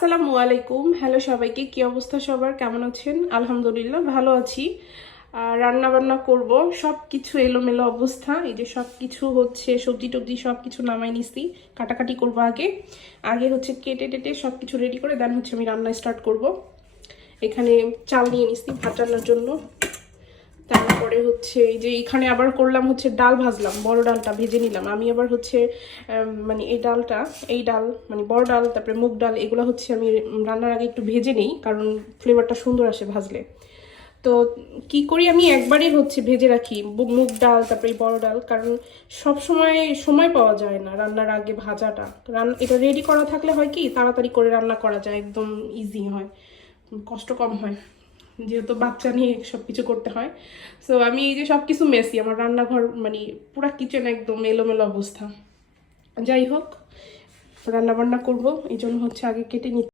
আসসালামু আলাইকুম। হ্যালো সবাইকে, কি অবস্থা সবার, কেমন আছেন? আলহামদুলিল্লাহ ভালো আছি। রান্না বান্না করব, সব কিছু এলোমেলো অবস্থা। এই যে সব কিছু হচ্ছে সবজি টবজি সব কিছু নামাই নিছি, কাটাকাটি করব। আগে আগে হচ্ছে কেটে টেটে সব কিছু রেডি করে দেন হচ্ছে আমি রান্না স্টার্ট করব। এখানে চাল নিয়ে নিছি ভাত রান্নার জন্য। তারপরে হচ্ছে এই যে এখানে আবার করলাম হচ্ছে ডাল ভাজলাম, বড় ডালটা ভেজে নিলাম। আমি আবার হচ্ছে মানে এই ডাল মানে বড় ডাল, তারপরে মুগ ডাল, এগুলো হচ্ছে আমি রান্নার আগে একটু ভেজে নিই, কারণ ফ্লেভারটা সুন্দর আসে ভাজলে। তো কি করি, আমি একবারই হচ্ছে ভেজে রাখি মুগ ডাল তারপরে এই বড় ডাল, কারণ সব সময় পাওয়া যায় না রান্নার আগে ভাজাটা। এটা রেডি করা থাকলে হয় কি তাড়াতাড়ি করে রান্না করা যায়, একদম ইজি হয়, কষ্ট কম হয়, যেহেতু বাচ্চা নিয়ে সব কিছু করতে হয়। সো আমি এই যে সব কিছু মেসি, আমার রান্নাঘর মানে পুরা কিচেন একদম এলোমেলো অবস্থা। যাই হোক, রান্না বান্না করবো, এই জন্য হচ্ছে আগে কেটে নিতে